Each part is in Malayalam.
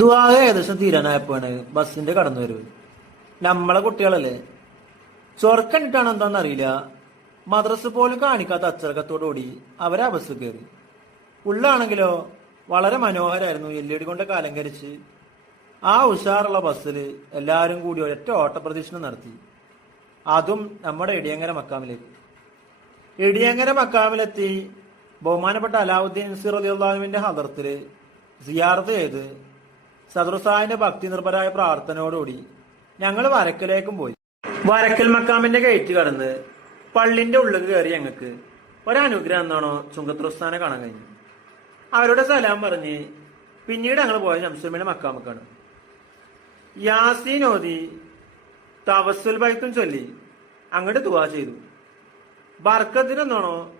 ദുആ ഏകദേശം തീരാനായപ്പോഴാണ് ബസ്സിന്റെ കടന്നു വരവ്. നമ്മളെ കുട്ടികളല്ലേ? ചൊറക്കണ്ടിട്ടാണ് എന്താണെന്ന് അറിയില്ല. മദ്രസ് പോലും കാണിക്കാത്ത അച്ചടക്കത്തോടുകൂടി അവരാ ബസ് കയറി. ഉള്ളാണെങ്കിലോ വളരെ മനോഹരായിരുന്നു എൽ ഇ ഡി കൊണ്ട് കാലങ്കരിച്ച് ആ ഉഷാറുള്ള ബസ്സിൽ എല്ലാവരും കൂടി ഒരൊറ്റ ഓട്ടപ്രദക്ഷിണം നടത്തി. അതും നമ്മുടെ ഇടിയങ്ങര മക്കാമിലേക്ക്. ഇടിയങ്ങര മക്കാമിലെത്തി ബഹുമാനപ്പെട്ട അലാവുദ്ദീൻ സിറുദ്ദീൻവിന്റെ ഹദർത്തിൽ സിയാർത്ത് ചെയ്ത് സദറുസാഹിന്റെ ഭക്തി നിർഭരായ പ്രാർത്ഥനയോടുകൂടി ഞങ്ങൾ വരക്കലേക്കും പോയി. വരക്കൽ മക്കാമിന്റെ ഗേറ്റ് കടന്ന് പള്ളിന്റെ ഉള്ളിൽ കയറി ഞങ്ങൾക്ക് ഒരനുഗ്രഹം എന്നാണോ ചുങ്കത്രസ്ഥാനെ കാണാൻ കഴിഞ്ഞു. അവരുടെ സലാം പറഞ്ഞ് പിന്നീട് ഞങ്ങൾ പോയ ശംസുമിന്റെ മക്കാമക്കാണ്. യാസീൻ ഓതി തവസുൽ ബൈത്തും ചൊല്ലി അങ്ങോട്ട് ദുവാ ചെയ്തു. ബർക്കത്തിനെന്നാണോ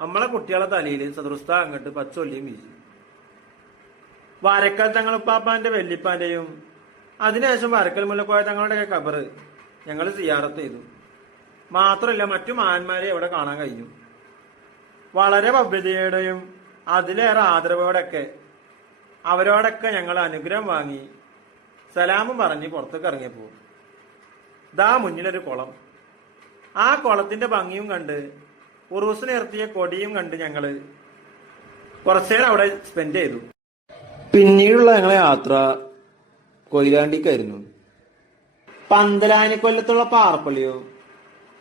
നമ്മളെ കുട്ടികളെ തലയിൽ സദൃസ്ഥ അങ്ങോട്ട് പച്ചൊല്ലിയും വീശി. വാരക്കൽ തങ്ങളുപ്പാപ്പാന്റെ വെല്ലിപ്പാന്റെയും. അതിനുശേഷം വരക്കൽ മുല്ലക്കോയ തങ്ങളുടെ കബറ് ഞങ്ങൾ സിയാറത്ത് ചെയ്തു. മാത്രമല്ല മറ്റു മഹാന്മാരെ ഇവിടെ കാണാൻ കഴിഞ്ഞു. വളരെ ഭവ്യതയോടെയും അതിലേറെ ആദരവോടൊക്കെ അവരോടൊക്കെ ഞങ്ങൾ അനുഗ്രഹം വാങ്ങി സലാമും പറഞ്ഞ് പുറത്തേക്ക് ഇറങ്ങിയപ്പോ ദാ മുന്നിലൊരു കുളം. ആ കുളത്തിന്റെ ഭംഗിയും കണ്ട് ഉറൂസിന് നിർത്തിയ കൊടിയും കണ്ട് ഞങ്ങൾ കുറച്ചേരം അവിടെ സ്പെൻഡ് ചെയ്തു. പിന്നീടുള്ള ഞങ്ങളെ യാത്ര കൊയിലാണ്ടിക്കായിരുന്നു. പന്തലാനി കൊല്ലത്തുള്ള പാറപ്പള്ളിയോ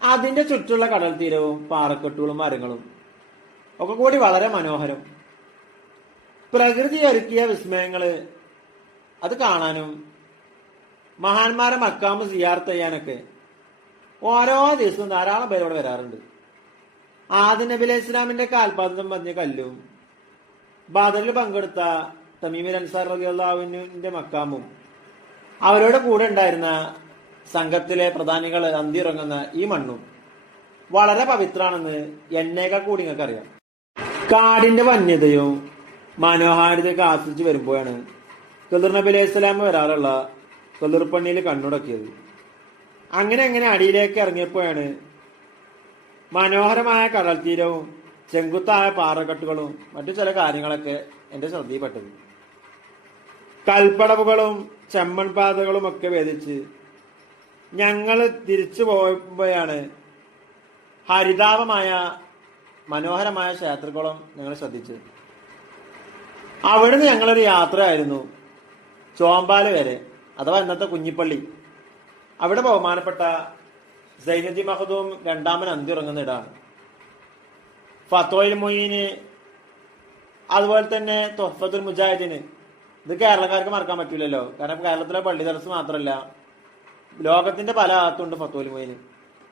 അതിന്റെ ചുറ്റുള്ള കടൽ തീരവും പാറക്കെട്ടുകളും മരങ്ങളും ഒക്കെ കൂടി വളരെ മനോഹരം. പ്രകൃതി ഒരുക്കിയ വിസ്മയങ്ങൾ അത് കാണാനും മഹാന്മാരെ മക്കാമ് സിയാർത്ത് ചെയ്യാനൊക്കെ ഓരോ ദിവസവും ധാരാളം പേരോട് വരാറുണ്ട്. ആദിനബി അലൈഹി ഇസ്ലാമിന്റെ കാൽപാദം പറഞ്ഞ കല്ലും ബദറിൽ പങ്കെടുത്ത തമീമിൽ അൻസാർ റബി അള്ളാഹുവിന്റെ മക്കാമും അവരുടെ കൂടെ ഉണ്ടായിരുന്ന സംഘത്തിലെ പ്രധാനികൾ അന്തിറങ്ങുന്ന ഈ മണ്ണും വളരെ പവിത്രാണെന്ന് എന്നേക്കാൾ കൂടി നിങ്ങൾക്ക് അറിയാം കാടിന്റെ വന്യതയും മനോഹാരിതയൊക്കെ ആസ്വദിച്ച് വരുമ്പോഴാണ് ഖദർ നബി അലൈഹി സ്വലാം വരാറുള്ള ഖദർ പള്ളിയിൽ കണ്ണുടക്കിയത്. അങ്ങനെ അങ്ങനെ അടിയിലേക്ക് ഇറങ്ങിയപ്പോഴാണ് മനോഹരമായ കടൽ തീരവും ചെങ്കുത്തായ പാറക്കെട്ടുകളും മറ്റു ചില കാര്യങ്ങളൊക്കെ എന്റെ ശ്രദ്ധയിൽപ്പെട്ടത്. കൽപ്പടവുകളും ചെമ്മൺ പാതകളും ഒക്കെ വേദിച്ച് ഞങ്ങൾ തിരിച്ചു പോയപ്പോഴാണ് ഹരിതാപമായ മനോഹരമായ ക്ഷേത്രകുളം ഞങ്ങൾ ശ്രദ്ധിച്ചത്. അവിടുന്ന് ഞങ്ങളൊരു യാത്രയായിരുന്നു ചോമ്പാല വരെ അഥവാ ഇന്നത്തെ കുഞ്ഞിപ്പള്ളി. അവിടെ ബഹുമാനപ്പെട്ട സൈനദി മഹദൂം രണ്ടാമൻ അന്തി ഉറങ്ങുന്ന ഇടാണ്. ഫത്തോയിൽ മൊയ്ന് അതുപോലെ തന്നെ തൊഫത്തുൽ മുജാഹിദിന് ഇത് കേരളക്കാർക്ക് മറക്കാൻ പറ്റില്ലല്ലോ കാരണം കേരളത്തിലെ പള്ളി തലസ് മാത്രമല്ല ലോകത്തിന്റെ പല ഭാഗത്തുണ്ട് ഫത്തോൽ മൊയ്ന്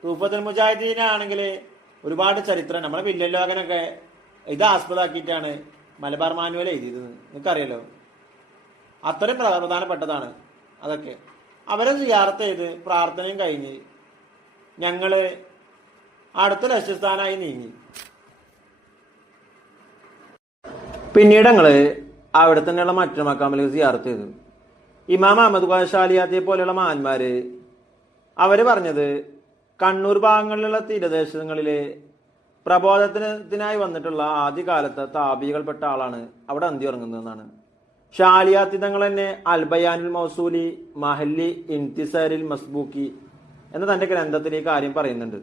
തൂഫത്തുൽ മുജാഹിദീനാണെങ്കിൽ ഒരുപാട് ചരിത്രം നമ്മളെ വില്ലൻ ലോകനൊക്കെ ഇത് ആസ്പദമാക്കിയിട്ടാണ് മലബാർ മാനുവൽ എഴുതിയത്. നിങ്ങൾക്കറിയാലോ? അത്രയും പ്ര- പ്രധാനപ്പെട്ടതാണ് അതൊക്കെ. അവരെ സിയാർത്ത് ചെയ്ത് പ്രാർത്ഥനയും കഴിഞ്ഞ് ഞങ്ങൾ അടുത്ത ലക്ഷ്യസ്ഥാനായി നീങ്ങി. പിന്നീട് ഞങ്ങൾ അവിടെ തന്നെയുള്ള മറ്റൊരു മക്കാമിലേക്ക് സിയാർത്ത് ചെയ്തു. ഇമാം അഹമ്മദ് ഖാഷാലിയാത്തെ പോലെയുള്ള മഹാന്മാര് അവർ പറഞ്ഞത് കണ്ണൂർ ഭാഗങ്ങളിലുള്ള തീരദേശങ്ങളിലെ പ്രബോധനത്തിനായി വന്നിട്ടുള്ള ആദ്യകാലത്തെ താപികൾപ്പെട്ട ആളാണ് അവിടെ അന്തി ഉറങ്ങുന്നതെന്നാണ്. ഷാലിയാത്തി തങ്ങൾ തന്നെ അൽബയാനുൽ മൗസൂലി മഹല്ലി ഇൻതിസാരിൽ മസ്ബൂക്കി എന്ന തന്റെ ഗ്രന്ഥത്തിൽ ഈ കാര്യം പറയുന്നുണ്ട്.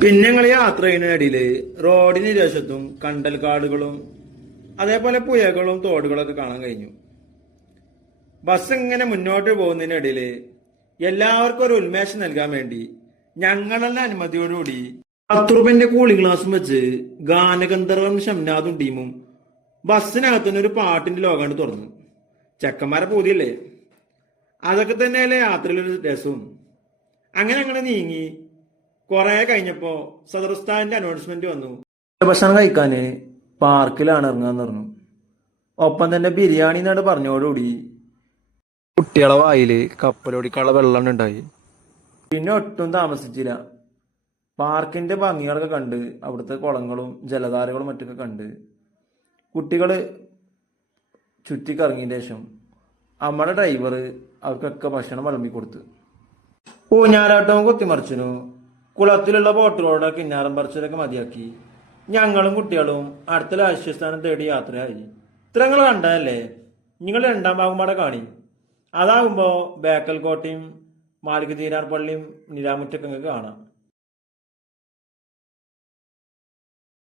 പിന്നെ ഞങ്ങൾ യാത്ര ചെയ്യുന്നതിനിടയിൽ റോഡിന് ഇരുവശത്തും കണ്ടൽക്കാടുകളും അതേപോലെ പുഴകളും തോടുകളൊക്കെ കാണാൻ കഴിഞ്ഞു. ബസ് ഇങ്ങനെ മുന്നോട്ട് പോകുന്നതിനിടയിൽ എല്ലാവർക്കും ഒരു ഉന്മേഷം നൽകാൻ വേണ്ടി ഞങ്ങളുടെ അനുമതിയോടുകൂടി പത്ത് റുപ്യന്റെ കൂളിംഗ് ഗ്ലാസും വെച്ച് ഗാനഗന്ധർവം ഷംനാദും ടീമും ബസ്സിനകത്തുനിന്ന് ഒരു പാട്ടിന്റെ ലോകാണ്ട് തുറന്നു. ചെക്കന്മാരെ പൂതിയല്ലേ? അതൊക്കെ തന്നെയല്ലേ യാത്രയിലൊരു രസവും അങ്ങനെ അങ്ങനെ നീങ്ങി കുറെ കഴിഞ്ഞപ്പോ സദർസ്ഥാന്റെ അനൗൺസ്മെന്റ് വന്നു. ഭക്ഷണം കഴിക്കാന് പാർക്കിലാണ് ഇറങ്ങാന്ന് പറഞ്ഞു. ഒപ്പം തന്നെ ബിരിയാണി എന്നാണ് പറഞ്ഞോടുകൂടി. കുട്ടികളെ വായിൽ കപ്പലോടിക്കാനുള്ള വെള്ളം ഉണ്ടായി. പിന്നെ ഒട്ടും താമസിച്ചില്ല. പാർക്കിന്റെ ഭംഗികളൊക്കെ കണ്ട് അവിടുത്തെ കുളങ്ങളും ജലധാരകളും മറ്റൊക്കെ കണ്ട്. കുട്ടികൾ ചുറ്റിക്കറങ്ങിയതിന് ശേഷം നമ്മുടെ ഡ്രൈവർ അവർക്കൊക്കെ ഭക്ഷണം വിളമ്പി കൊടുത്തു. ഊഞ്ഞാലാട്ടവും കുത്തിമറിച്ചനു കുളത്തിലുള്ള ബോട്ടുകളുടെ കിന്നാരം പറിച്ചിലൊക്കെ മതിയാക്കി. ഞങ്ങളും കുട്ടികളും അടുത്ത ലക്ഷ്യസ്ഥാനം തേടി യാത്രയായി. ഇത്രങ്ങൾ കണ്ടതല്ലേ? നിങ്ങൾ രണ്ടാം ഭാഗം അവിടെ കാണി. അതാകുമ്പോ ബേക്കൽ കോട്ടയും മാലിക് തീരാർ പള്ളിയും നിരാമുറ്റൊക്കെ കാണാം.